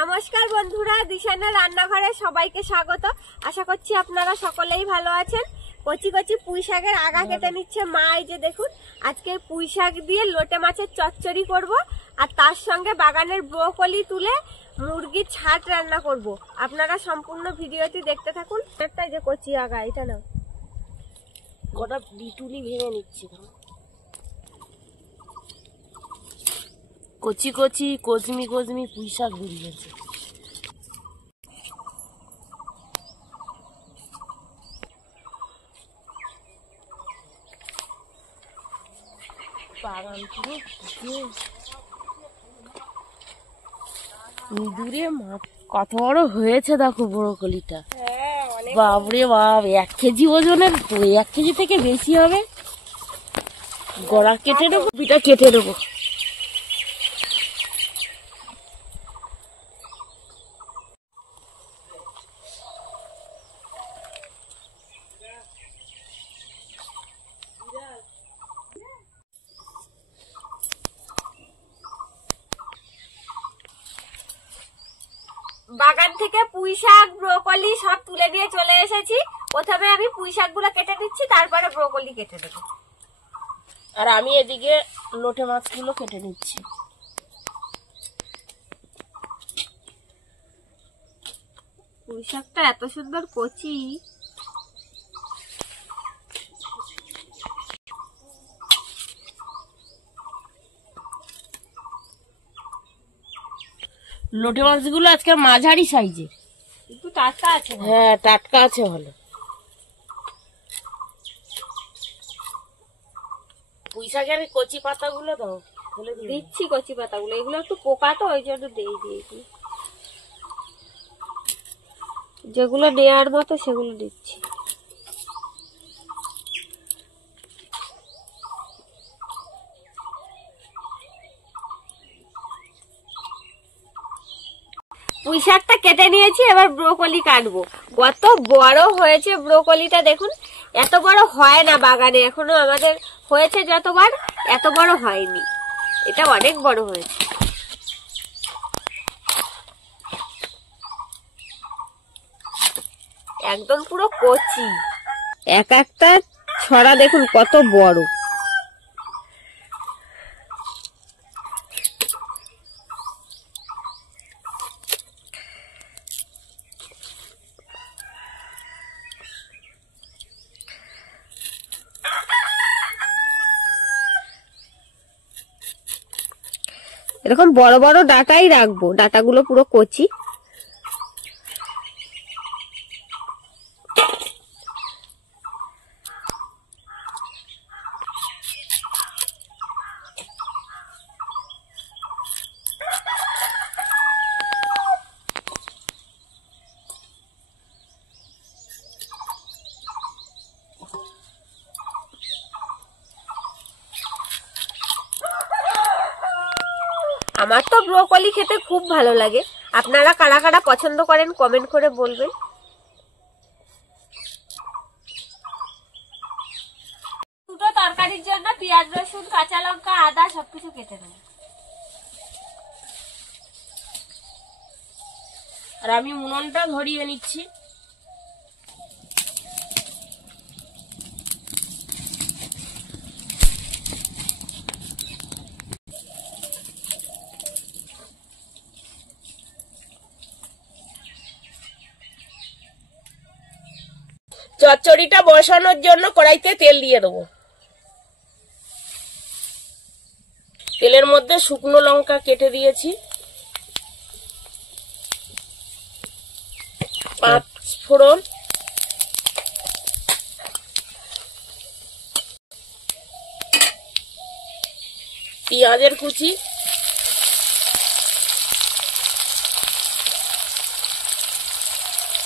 নমস্কার বন্ধুরা, দিশানা রান্নাঘরে সবাইকে স্বাগত। আশা করছি আপনারা সকলেই ভালো আছেন। কচি কচি পুঁই শাকের আগা কেটে নিচ্ছে মা। এই যে দেখুন, আজকে পুঁই শাক দিয়ে লোটে মাছের চচ্চড়ি করব, আর তার সঙ্গে বাগানের ব্রোকলি তুলে মুরগির ছাট রান্না করব। আপনারা সম্পূর্ণ ভিডিওটি দেখতে থাকুন। একটা যে কচি আগা, এটা না গোটা বিটুলি ভেঙে নিচ্ছি। কচি কচি কচমি কচমি পুঁই শাক বেরিয়েছে। দূরে কত বড় হয়েছে দেখো ব্রোকলিটা। বাবরে বাপ, 1 কেজি ওজনের, 1 কেজি থেকে বেশি হবে। গলা কেটে নেবো, পিঠা কেটে নেবো। বাগান থেকে পুঁই শাক ব্রোকলি সব তুলে নিয়ে চলে এসেছি। প্রথমে আমি পুঁই শাকগুলো কেটে দিচ্ছি, তারপরে ব্রোকলি কেটে দেবো। আর আমি এদিকে লোটে মাছগুলো কেটে নিচ্ছি। পুঁই শাকটা এত সুন্দর কচি। লোটে মাছগুলো আজকে মাঝারি সাইজে, একটু টাটকা আছে। হ্যাঁ, টাটকা আছে ভালো। পুঁই শাকের কচি পাতাগুলো দাও, দিচ্ছি কচি পাতাগুলো। এগুলো একটু পোকা তো, ওই জন্য দিয়েছি। যেগুলো নেয়ার মতো সেগুলো দিচ্ছি। পুঁই শাকটা কেটে নিয়েছি, এবার ব্রোকলি কাটবো। কত বড় হয়েছে ব্রোকলিটা দেখুন। এত বড় হয় না বাগানে, এখনো আমাদের হয়েছে যতবার, এত বড় হয়নি। এটা অনেক বড় হয়েছে। একদম পুরো কচি। এক একটা ছড়া দেখুন কত বড়। এরকম বড় বড় ডাঁটাই রাখবো, ডাঁটাগুলো পুরো কচি। আমার তো ব্রোকলি খেতে খুব ভালো লাগে। আপনারা কারা কারা পছন্দ করেন কমেন্ট করে বলবেন। দুটো তরকারির জন্য পেঁয়াজ, রসুন, কাঁচা লঙ্কা, আদা সবকিছু কেটে নেব। আর আমি উনুনটা ধরিয়ে নিচ্ছি। চচ্চড়িটা বসানোর জন্য কড়াইতে তেল দিয়ে দেবো। তেলের মধ্যে শুকনো লঙ্কা কেটে দিয়েছি, 5 ফোড়ন, পেঁয়াজের কুচি,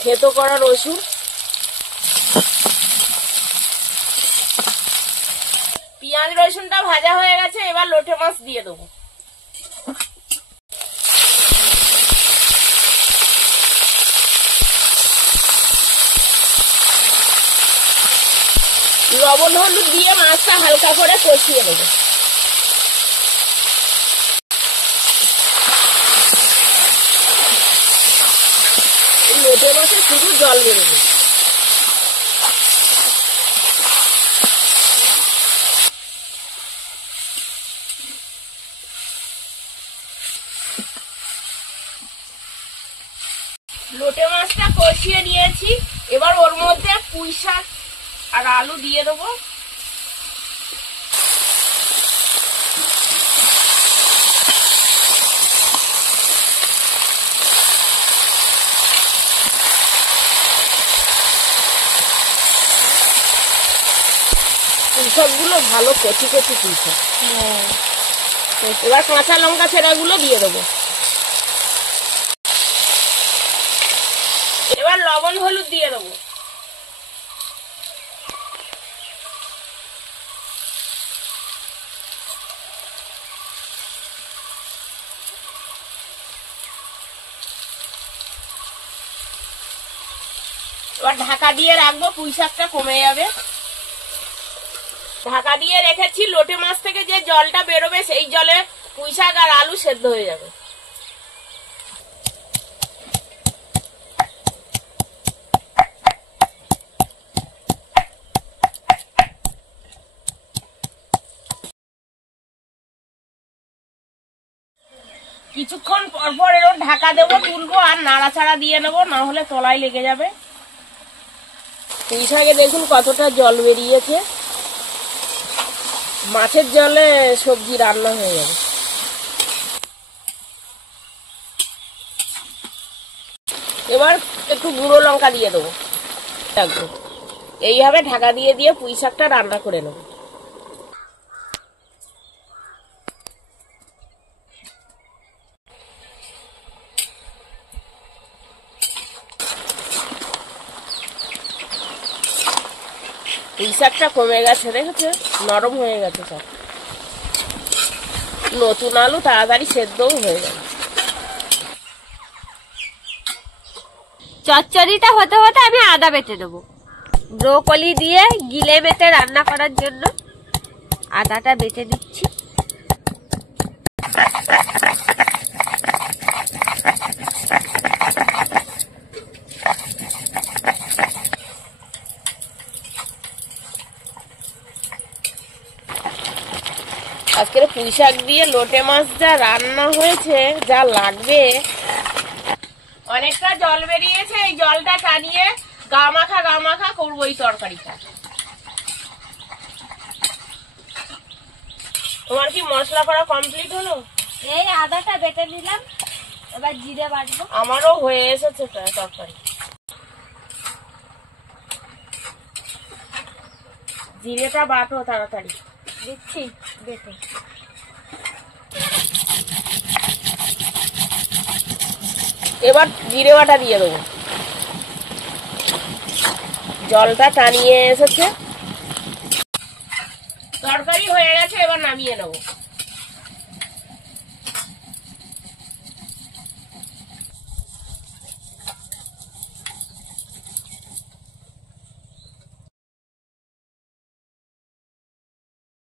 থেতো করা রসুন, পেঁয়াজ রসুনটা ভাজা হয়ে গেছে। এবার লোটে মাছ দিয়ে দেবো। লবণ হলুদ দিয়ে মাছটা হালকা করে কষিয়ে দেবো। শুধু জল বেরোবে। লোটে মাছটা কষিয়ে নিয়েছি, এবার ওর মধ্যে পুঁই শাক আর আলু দিয়ে দেবো। পুঁই শাকগুলো ভালো কচি কচি পুঁই শাক। এবার কাঁচা লঙ্কা ছেঁড়াগুলো দিয়ে দেবো। এবার লবণ হলুদ দিয়ে দেবো। এবার ঢাকা দিয়ে রাখবো, পুঁই শাকটা কমে যাবে। ঢাকা দিয়ে রেখেছি, লোটে মাছ থেকে যে জলটা বেরোবে সেই জলে পুঁই শাক আর আলু সেদ্ধ হয়ে যাবে। কিছুক্ষণ পর পর এরকম ঢাকা দেবো, তুলবো আর নাড়াচাড়া দিয়ে নেবো, না হলে তলায় লেগে যাবে। পুঁই শাকে দেখুন কতটা জল বেরিয়েছে, মাছের জলে সবজি রান্না হয়ে যাবে। এবার একটু গুঁড়ো লঙ্কা দিয়ে দেবো, এইভাবে ঢাকা দিয়ে দিয়ে পুঁই শাকটা রান্না করে নেবো। পুঁই শাকটা কমে গেছে, দেখেছো নরম হয়ে গেছে সব। নতুন আলু তাড়াতাড়ি সেদ্ধও হয়ে যাবে। চচ্চড়িটা হতে হতে আমি আদা বেটে দেবো। ব্রোকলি দিয়ে গিলে মেটে রান্না করার জন্য আদাটা বেটে দিচ্ছি। আজকের পুঁই শাক দিয়ে লোটে মাছ যা রান্না হয়েছে, যা লাগবে। অনেকটা জল বেরিয়েছে, এই জলটা টানিয়ে গা মাখা করবো এই তরকারিটা। তোমার কি মশলা করা কমপ্লিট হলো? এই আদাটা বেটে নিলাম, এবার জিরে বাটবো। আমারও হয়ে এসেছে তরকারি। জিরেটা বাটো তাড়াতাড়ি। দিচ্ছি বেটে। এবার জিরে বাটা দিয়ে দেবো। জলটা টানিয়ে এসেছে, তরকারি হয়ে গেছে, এবার নামিয়ে নেবো।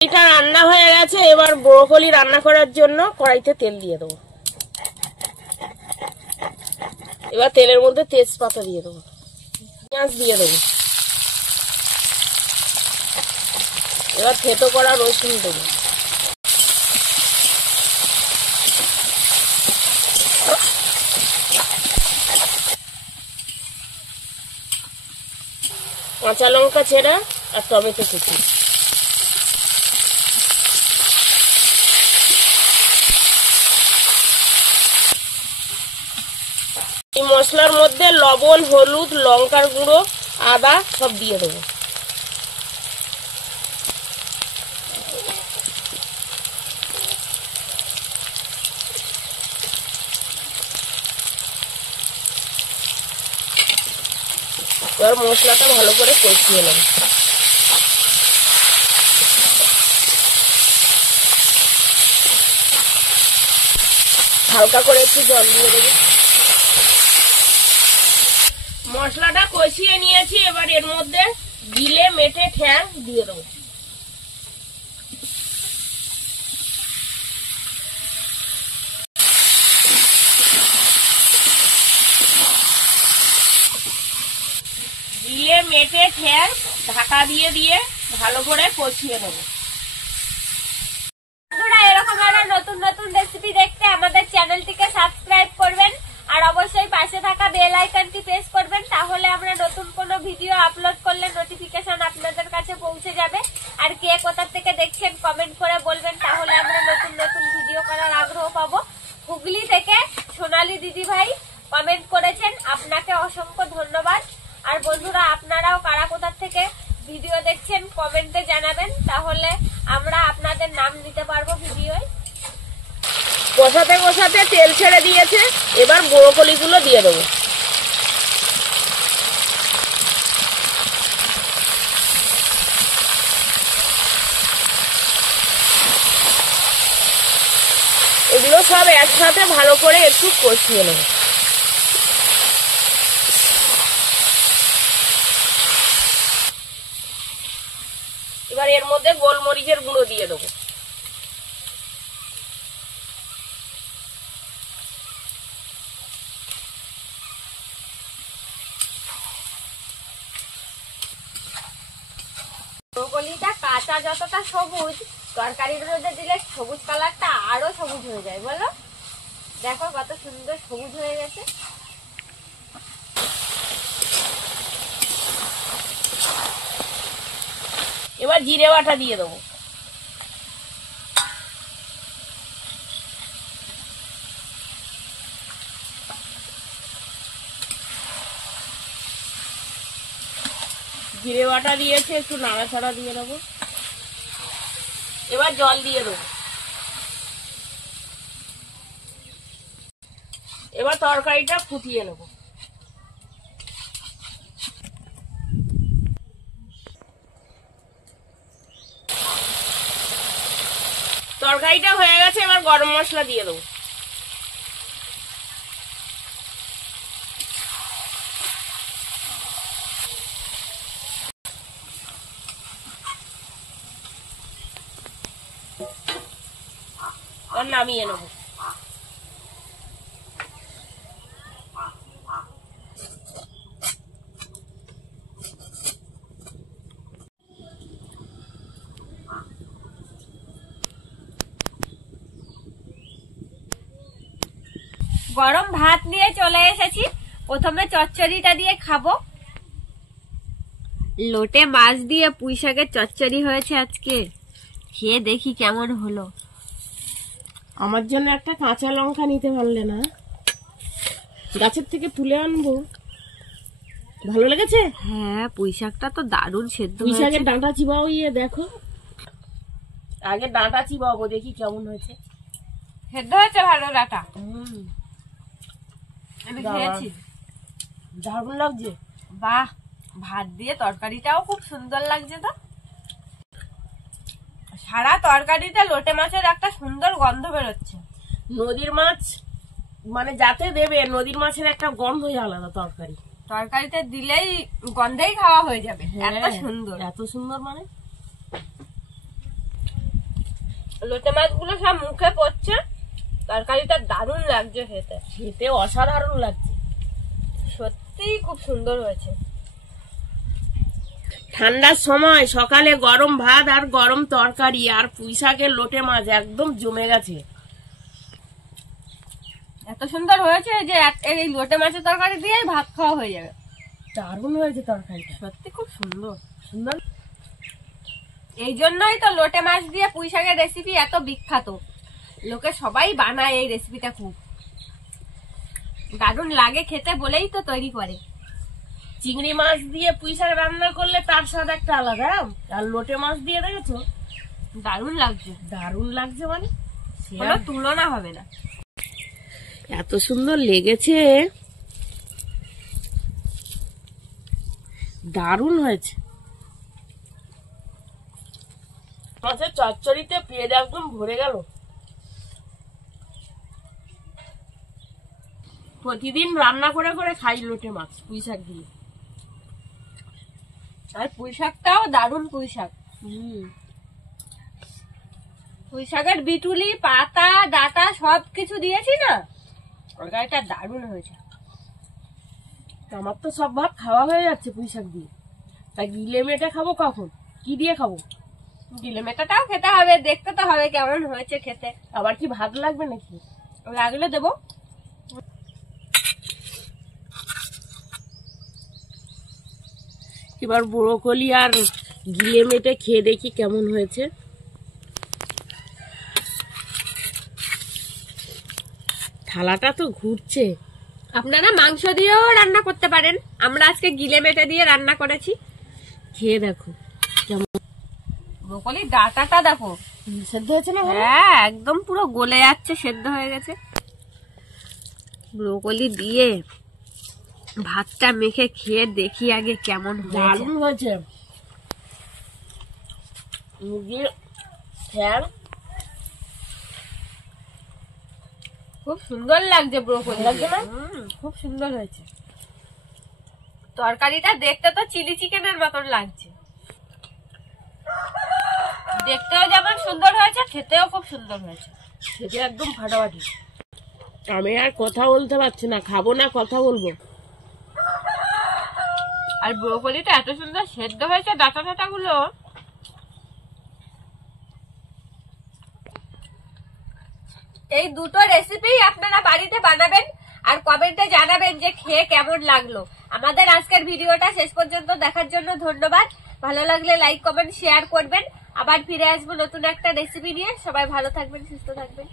এটা রান্না হয়ে গেছে, এবার ব্রোকলি রান্না করার জন্য কড়াইতে তেল দিয়ে দেবো। এবার তেলের মধ্যে তেজপাতা দিয়ে দেবো, পেঁয়াজ দিয়ে দেবো, এবার থেতো করা রসুন দেবো। কাঁচা লঙ্কা ছেঁড়া আর টমেটো কুচি। এই মশলার মধ্যে লবণ, হলুদ, লঙ্কার গুঁড়ো, আদা সব দিয়ে দেবো। এবার মশলাটা ভালো করে কষিয়ে নেব। হালকা করে একটু জল দিয়ে দেবো। মশলাটা কষিয়ে নিয়েছি, এবার এর মধ্যে গিলে মেটে ঠ্যাং দিয়ে দেবো। মেটে ঠের ঢাকা দিয়ে দিয়ে ভালো করে কষিয়ে নেবো। বন্ধুরা, এরকম আরো নতুন নতুন রেসিপি দেখতে আমাদের চ্যানেলটিকে সাবস্ক্রাইব করবেন আর অবশ্যই পাশে থাকা বেল আইকনটি প্রেস করবেন, তাহলে আমরা নতুন কোনো ভিডিও আপলোড করলে নোটিফিকেশন আপনাদের কাছে পৌঁছে যাবে। আর কে কোথা থেকে দেখছেন কমেন্ট করে বলবেন, তাহলে আমরা নতুন নতুন ভিডিও করার আগ্রহ পাবো। হুগলি থেকে সোনালী দিদি ভাই কমেন্ট করেছেন, আপনাকে অসংখ্য ধন্যবাদ। আর বন্ধুরা, আপনারাও কারা কোথা থেকে ভিডিও দেখছেন কমেন্টে জানাবেন, তাহলে আমরা আপনাদের নাম নিতে পারবো ভিডিওয়। কষাতে কষাতে তেল ছেড়ে দিয়েছে, এবার ব্রোকলি গুলো দিয়ে দেবো। এগুলো সব একসাথে ভালো করে একটু কষিয়ে নেব। এবার এর মধ্যে গোলমরিচের গুঁড়ো দিয়ে দেবো। ব্রোকলিটা কাঁচা যতটা সবুজ, তরকারির মধ্যে দিলে সবুজ কালারটা আরো সবুজ হয়ে যায়। বলো, দেখো কত সুন্দর সবুজ হয়ে গেছে। এবার জিরে বাটা দিয়ে দেবো। জিরে বাটা দিয়েছে, একটু নাড়াচাড়া দিয়ে দেবো। এবার জল দিয়ে দেবো। এবার তরকারিটা ফুটিয়ে নেব। তরকারিটা হয়ে গেছে, এবার গরম মশলা দিয়ে দেবো। নামিয়ে নেব। গরম ভাত নিয়ে চলে এসেছি, প্রথমে চচ্চড়িটা দিয়ে খাবো। লোটে মাছ দিয়ে পুঁই শাকের চচ্চড়ি হয়েছে আজকে, খেয়ে দেখি কেমন হলো। আমার জন্য একটা কাঁচা লঙ্কা নিতে পারলে না? গাছের থেকে তুলে আনবো। ভালো লেগেছে? হ্যাঁ, পুঁই শাকটা তো দারুণ সেদ্ধ পুঁই হয়েছে। শাকের ডাঁটা চিবাও, ইয়ে দেখো, আগে ডাঁটা চিবাবো, দেখি কেমন হয়েছে। সেদ্ধ হয়েছে ভালো ডাটা, আমি দারুণ। খেয়েছি। দারুণ লাগছে। বাহ, ভাত দিয়ে তরকারিটাও খুব সুন্দর লাগছে তো। সারা তরকারিতে লোটে মাছের একটা সুন্দর গন্ধ বেরোচ্ছে। নদীর মাছ মানে যাতে দেবে, নদীর মাছের একটা গন্ধই আলাদা তরকারি। তরকারিতে দিলেই গন্ধেই খাওয়া হয়ে যাবে, এত সুন্দর। এত সুন্দর মানে লোটে মাছগুলো সব মুখে পড়ছে, তরকারিটা দারুণ লাগছে খেতে, খেতে অসাধারণ লাগছে। সত্যিই খুব সুন্দর হয়েছে। ঠান্ডার সময় সকালে গরম ভাত আর গরম তরকারি আর পুঁই শাকের লোটে মাছ একদম জমে গেছে। এত সুন্দর হয়েছে যে এই লোটে মাছের তরকারি দিয়েই ভাত খাওয়া হয়ে যাবে। দারুণ হয়েছে তরকারিটা, সত্যি খুব সুন্দর। সুন্দর। এই জন্যই তো লোটে মাছ দিয়ে পুঁই শাকের রেসিপি এত বিখ্যাত, লোকে সবাই বানায় এই রেসিপিটা, খুব দারুণ লাগে খেতে বলেই তো তৈরি করে। চিংড়ি মাছ দিয়ে পুঁই শাক রান্না করলে তার স্বাদ একটা আলাদা, আর লোটে মাছ দিয়ে দেখেছো দারুণ লাগছে। দারুণ লাগছে মানে কোনো তুলনা হবে না। এত সুন্দর লেগেছে, দারুণ হয়েছে। মাছের চচ্চড়িতে পেঁয়াজ একদম ভরে গেল। প্রতিদিন রান্না করে করে খাই লোটে মাছ পুঁই শাক দিয়ে। আর পুঁই শাকটাও দারুণ পুঁই শাক। পুঁই শাকের বিটুলি পাতা ডাটা সবকিছু দিয়েছি না, তরকারিটা দারুণ হয়েছে। আমার তো সব ভাত খাওয়া হয়ে যাচ্ছে পুঁই শাক দিয়ে। তা গিলে মেটে খাবো কখন? কি দিয়ে খাবো? গিলে মেটাটাও খেতে হবে, দেখতে তো হবে কেমন হয়েছে খেতে। আবার কি ভাত লাগবে নাকি? লাগলে দেবো। এবার ব্রোকলি আর গিলে মেটে খেয়ে দেখি কেমন হয়েছে। থালাটা তো ঘুরছে। আপনারা মাংস দিয়েও রান্না করতে পারেন, আমরা আজকে গিলে মেটে দিয়ে রান্না করেছি। খেয়ে দেখো কেমন। ব্রোকলির ডাঁটাটা দেখো সেদ্ধ হয়েছে না? হ্যাঁ, একদম পুরো গলে যাচ্ছে, সেদ্ধ হয়ে গেছে। ব্রোকলি দিয়ে ভাতটা মেখে খেয়ে দেখি আগে কেমন হয়েছে। দারুণ হয়েছে। মুরগির ফ্যান খুব সুন্দর লাগছে ব্রোকলি, লাগছে না? খুব সুন্দর হয়েছে। তরকারিটা দেখতে তো চিলি চিকেনের মতন লাগছে, দেখতেও যেমন সুন্দর হয়েছে, খেতেও খুব সুন্দর হয়েছে। সেটা একদম ফাটাফাটি। আমি আর কথা বলতে পারছি না, খাবো না কথা বলবো। আর ব্রোকলিটা এত সুন্দর সেদ্ধ হয়েছে, ডাটা ডাটা গুলো। এই দুটো রেসিপি আপনারা বাড়িতে বানাবেন আর কমেন্টে জানাবেন যে খেয়ে কেমন লাগলো। আমাদের আজকের ভিডিওটা শেষ পর্যন্ত দেখার জন্য ধন্যবাদ। ভালো লাগলে লাইক কমেন্ট শেয়ার করবেন। আবার ফিরে আসবো নতুন একটা রেসিপি নিয়ে। সবাই ভালো থাকবেন, সুস্থ থাকবেন।